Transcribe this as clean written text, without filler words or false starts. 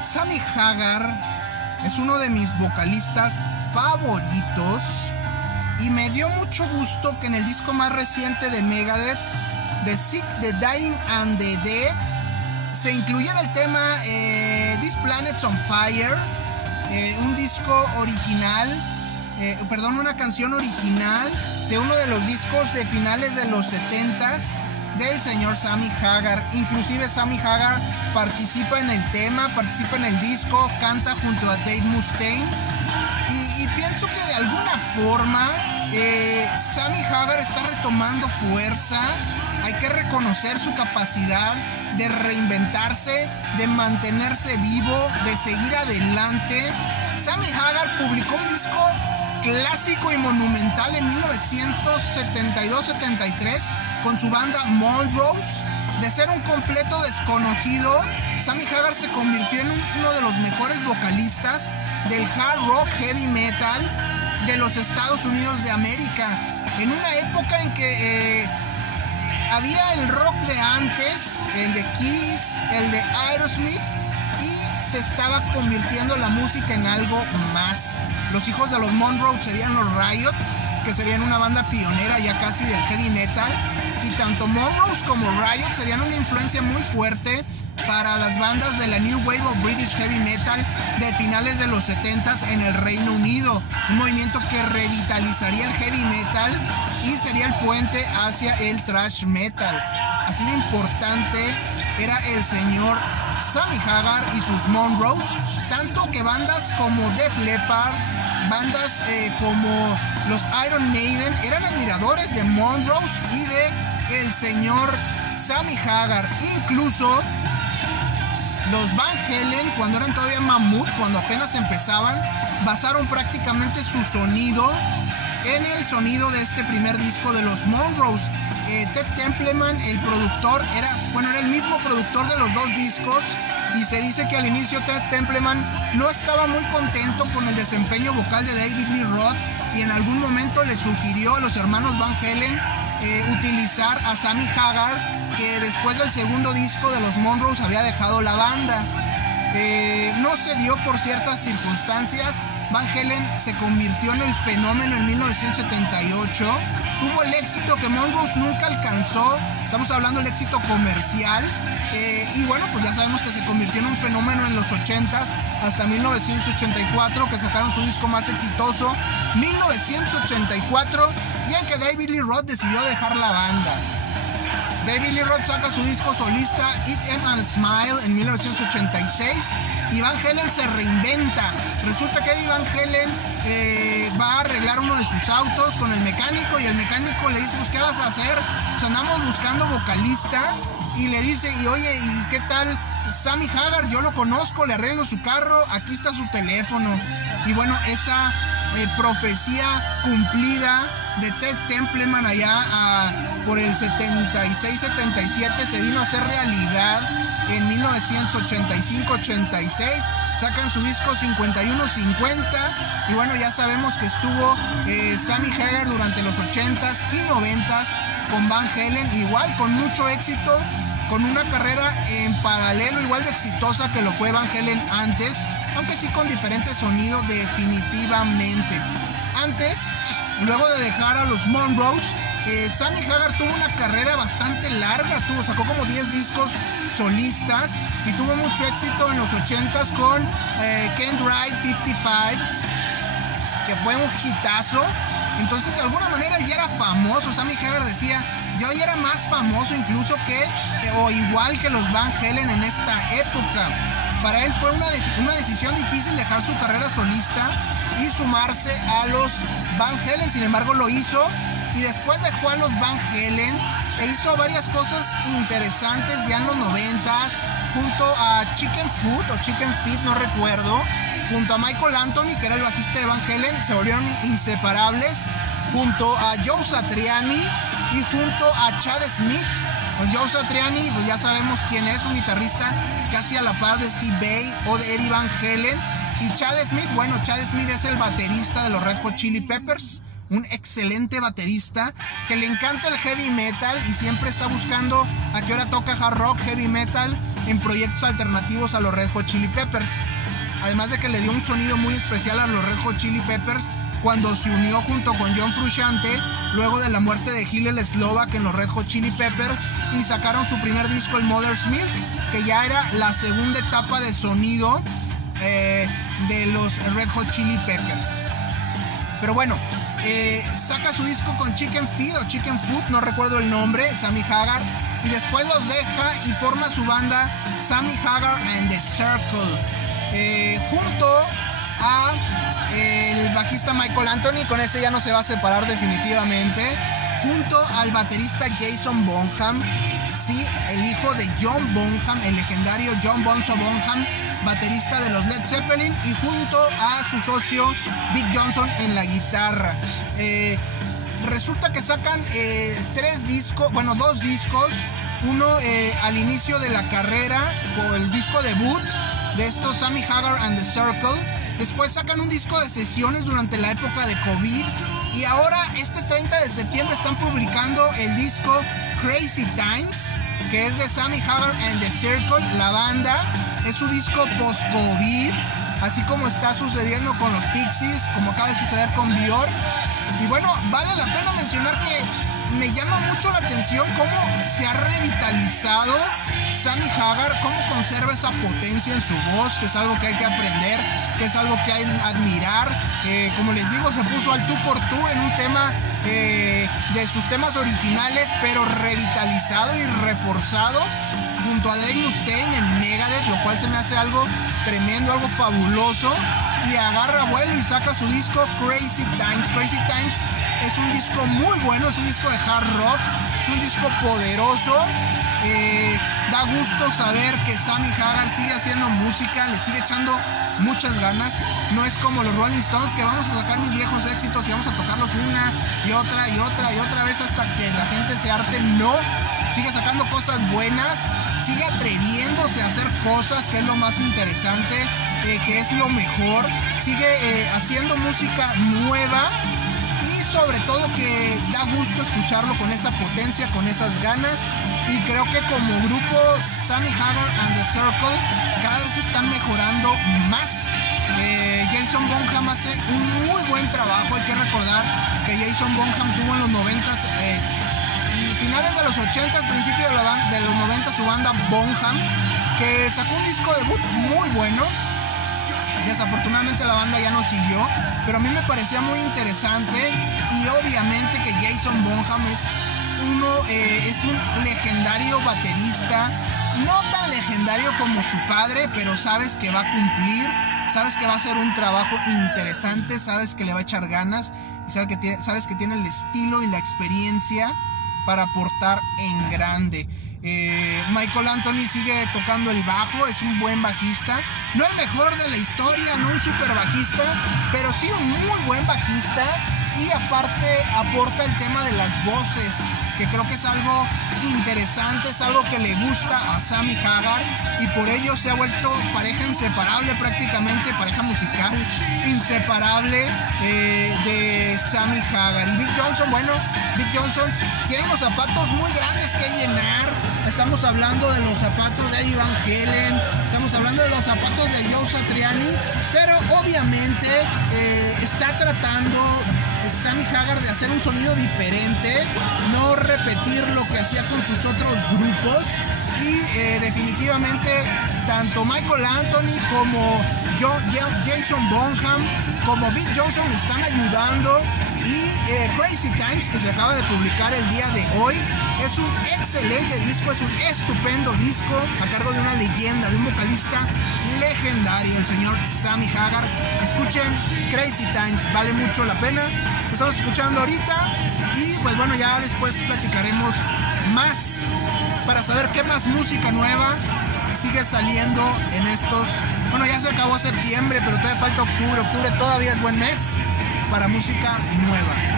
Sammy Hagar es uno de mis vocalistas favoritos y me dio mucho gusto que en el disco más reciente de Megadeth, The Sick, The Dying and The Dead, se incluyera el tema This Planet's on Fire, un disco original, una canción original de uno de los discos de finales de los 70s del señor Sammy Hagar. Inclusive Sammy Hagar participa en el tema, participa en el disco, canta junto a Dave Mustaine y pienso que de alguna forma Sammy Hagar está retomando fuerza. Hay que reconocer su capacidad de reinventarse, de mantenerse vivo, de seguir adelante. Sammy Hagar publicó un disco clásico y monumental en 1972-73 con su banda Monrose. De ser un completo desconocido, Sammy Hagar se convirtió en uno de los mejores vocalistas del hard rock heavy metal de los Estados Unidos de América, en una época en que había el rock de antes, el de Kiss, el de Aerosmith, y se estaba convirtiendo la música en algo más. Los hijos de los Monroe serían los Riot, que serían una banda pionera ya casi del heavy metal, y tanto Monroe como Riot serían una influencia muy fuerte para las bandas de la New Wave of British Heavy Metal de finales de los 70s en el Reino Unido, un movimiento que revitalizaría el heavy metal y sería el puente hacia el thrash metal. Así de importante era el señor Sammy Hagar y sus Monroes, tanto que bandas como Def Leppard, bandas como los Iron Maiden eran admiradores de Monroes y de el señor Sammy Hagar. Incluso los Van Halen, cuando eran todavía Mammoth, cuando apenas empezaban, basaron prácticamente su sonido en el sonido de este primer disco de los Monroes. Ted Templeman, el productor, era el mismo productor de los dos discos, y se dice que al inicio Ted Templeman no estaba muy contento con el desempeño vocal de David Lee Roth, y en algún momento le sugirió a los hermanos Van Halen utilizar a Sammy Hagar, que después del segundo disco de los Monroes había dejado la banda. No se dio por ciertas circunstancias. Van Halen se convirtió en el fenómeno en 1978. Tuvo el éxito que Monroes nunca alcanzó. Estamos hablando del éxito comercial. Y bueno, pues ya sabemos que se convirtió en un fenómeno en los 80s hasta 1984, que sacaron su disco más exitoso, 1984, y en que David Lee Roth decidió dejar la banda. David Lee Roth saca su disco solista Eat 'Em and Smile en 1986 y Van Halen se reinventa. Resulta que Van Halen va a arreglar uno de sus autos con el mecánico, y el mecánico le dice: pues ¿qué vas a hacer? Pues andamos buscando vocalista. Y le dice: y oye, ¿y qué tal Sammy Hagar? Yo lo conozco, le arreglo su carro, aquí está su teléfono. Y bueno, esa profecía cumplida de Ted Templeman allá por el 76-77 se vino a hacer realidad en 1985-86. Sacan su disco 51-50 y bueno, ya sabemos que estuvo Sammy Hagar durante los 80s y 90s con Van Halen, igual con mucho éxito, con una carrera en paralelo igual de exitosa que lo fue Van Halen antes, aunque sí con diferente sonido definitivamente. Antes, luego de dejar a los Monroes, Sammy Hagar tuvo una carrera bastante larga, sacó como 10 discos solistas y tuvo mucho éxito en los 80s con Can't Ride 55, que fue un hitazo. Entonces de alguna manera él ya era famoso. Sammy Hagar decía: yo ya era más famoso incluso o igual que los Van Halen en esta época. Para él fue una decisión difícil dejar su carrera solista y sumarse a los Van Halen. Sin embargo lo hizo, y después dejó a los Van Halen e hizo varias cosas interesantes ya en los 90s, junto a Chicken Feet, no recuerdo, junto a Michael Anthony, que era el bajista de Van Halen. Se volvieron inseparables, junto a Joe Satriani y junto a Chad Smith. Joe Satriani, pues ya sabemos quién es, un guitarrista casi a la par de Steve Vai o de Eddie Van Halen. Y Chad Smith, Chad Smith es el baterista de los Red Hot Chili Peppers, un excelente baterista que le encanta el heavy metal y siempre está buscando a qué hora toca hard rock, heavy metal. en proyectos alternativos a los Red Hot Chili Peppers. Además de que le dio un sonido muy especial a los Red Hot Chili Peppers cuando se unió junto con John Frusciante luego de la muerte de Hillel Slovak en los Red Hot Chili Peppers y sacaron su primer disco, el Mother's Milk, que ya era la segunda etapa de sonido de los Red Hot Chili Peppers. Pero bueno, saca su disco con Chicken Feed o Chicken Foot, no recuerdo el nombre, Sammy Hagar, y después los deja y forma su banda Sammy Hagar and the Circle, junto a el bajista Michael Anthony, con ese ya no se va a separar definitivamente, junto al baterista Jason Bonham, sí, el hijo de John Bonham, el legendario John Bonzo Bonham, baterista de los Led Zeppelin, y junto a su socio Big Johnson en la guitarra. Resulta que sacan dos discos, uno al inicio de la carrera, con el disco debut de estos Sammy Hagar and the Circle. Después sacan un disco de sesiones durante la época de COVID, y ahora este 30 de septiembre están publicando el disco Crazy Times, que es de Sammy Hagar and the Circle, la banda. Es su disco post-COVID, así como está sucediendo con los Pixies, como acaba de suceder con Björk. Y bueno, vale la pena mencionar que me llama mucho la atención cómo se ha revitalizado Sammy Hagar, cómo conserva esa potencia en su voz, que es algo que hay que aprender, que es algo que hay que admirar. Como les digo, se puso al tú por tú en un tema de sus temas originales, pero revitalizado y reforzado junto a Dave Mustaine en Megadeth, lo cual se me hace algo tremendo, algo fabuloso. Y agarra vuelo y saca su disco Crazy Times. Crazy Times es un disco muy bueno, es un disco de hard rock, es un disco poderoso. Da gusto saber que Sammy Hagar sigue haciendo música, le sigue echando muchas ganas. No es como los Rolling Stones, que vamos a sacar mis viejos éxitos y vamos a tocarlos una y otra y otra y otra vez hasta que la gente se harte. No, sigue sacando cosas buenas, sigue atreviéndose a hacer cosas, que es lo más interesante, que es lo mejor. Sigue haciendo música nueva, y sobre todo que da gusto escucharlo con esa potencia, con esas ganas. Y creo que como grupo Sammy Hagar and the Circle cada vez están mejorando más. Jason Bonham hace un muy buen trabajo. Hay que recordar que Jason Bonham tuvo en los 90s, finales de los 80s, principios de los 90s, su banda Bonham, que sacó un disco debut muy bueno. Desafortunadamente la banda ya no siguió, pero a mí me parecía muy interesante. Y obviamente que Jason Bonham es un legendario baterista, no tan legendario como su padre, pero sabes que va a cumplir, sabes que va a hacer un trabajo interesante, sabes que le va a echar ganas, y sabes que tiene el estilo y la experiencia para aportar en grande. Michael Anthony sigue tocando el bajo, es un buen bajista, no el mejor de la historia, no un super bajista, pero sí un muy buen bajista. Y aparte aporta el tema de las voces, que creo que es algo interesante, es algo que le gusta a Sammy Hagar, y por ello se ha vuelto pareja inseparable, prácticamente pareja musical inseparable de Sammy Hagar. Y Big Johnson, bueno, Big Johnson tiene unos zapatos muy grandes que llenar. Estamos hablando de los zapatos de Eddie Van Halen, estamos hablando de los zapatos de Joe Satriani, pero obviamente está tratando Sammy Hagar de hacer un sonido diferente, no repetir lo que hacía con sus otros grupos. Y definitivamente tanto Michael Anthony como Jason Bonham como Big Johnson le están ayudando. Y Crazy Times, que se acaba de publicar el día de hoy, es un excelente disco, es un estupendo disco a cargo de una leyenda, de un vocalista legendario, el señor Sammy Hagar. Escuchen Crazy Times, vale mucho la pena. Lo estamos escuchando ahorita, y pues bueno, ya después platicaremos más para saber qué más música nueva sigue saliendo en estos. Bueno, ya se acabó septiembre, pero todavía falta octubre. Octubre todavía es buen mes para música nueva.